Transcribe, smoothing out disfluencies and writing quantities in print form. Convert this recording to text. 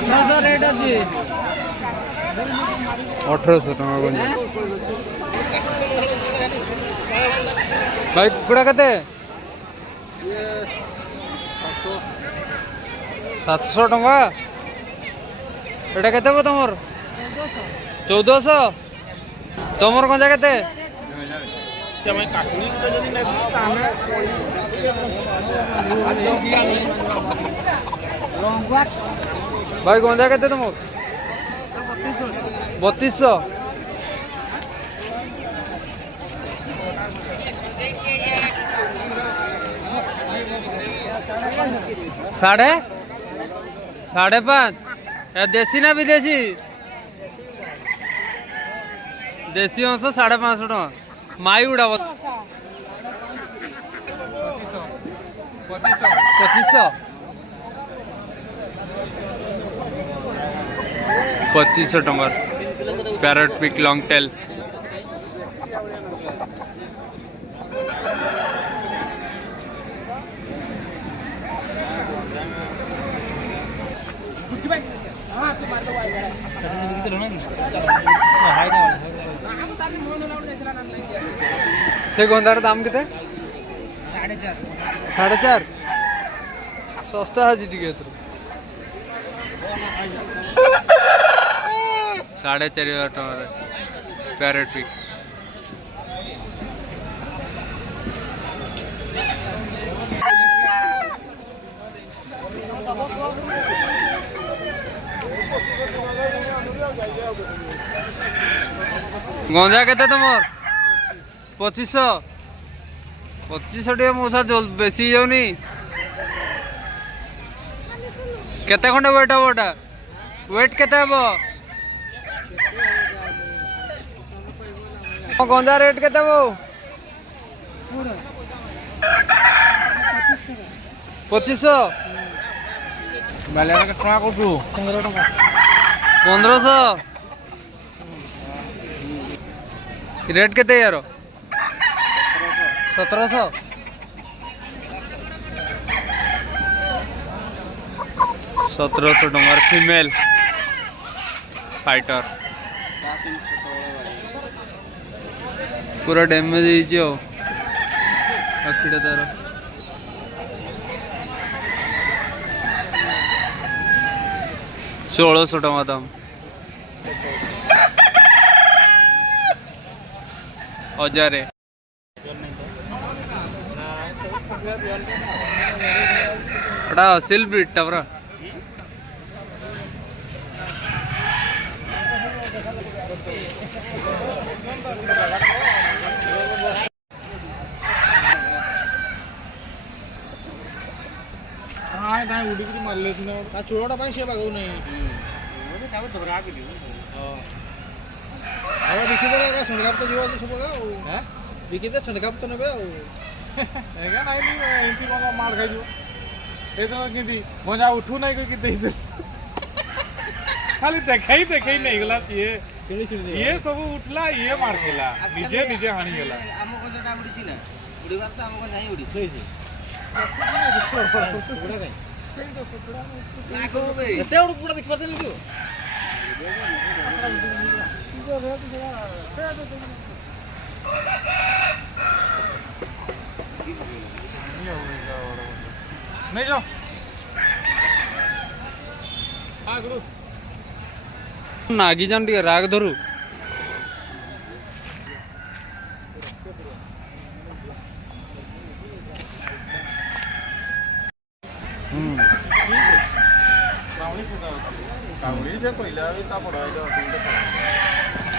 1800 rate अच्छी 1800 टका गंजा भाई कुकुड़ा केते 700 टका एटा केते बो तमर 1400 तमर गंजा केते भाई गंजा केते तमर 3200 साढ़े पाँच देसी ना विदेशी देसी अंश 550 टका माई उड़ा 2500 टका पैरट पिक लॉन्ग टेल से गोंदार दाम कितने 4.5 सस्ता है जी टिके 4,500 टका पैरट पिक गंजा केते तुमर 2500 टे मोसा जल बेसी जाउनी केते खंडे वेट हबटा वेट केते हबो गंजा रेट केते हबो 2500 बालेरा के टका कोटू 15 टका 1500 रेट केते यार 1700 टका फीमेल फाइटर पूरा डैमेज हो अखिटा तार 1600 टका दाम हजारे सिल्वर टवरा चूड़ा से बागू नहीं बिकिदे सणगाप तो जीवा सब बिकिदे सणगाप तो नेबे मार खाई मजा उठू ना खाली देखाई देखाई नहीं गला ये सब उठला ये मार खेला निजे निजे हानि गला हम को जटा उड़ी छी ना उड़ीबा तो हम को नहीं उड़ी सही छी लाखो बे एते उड़ पुड़ा देख पाते नहीं नहीं जाओ नागी जान टे राग धरू कावड़ी से कोइला भी ता पड़ा है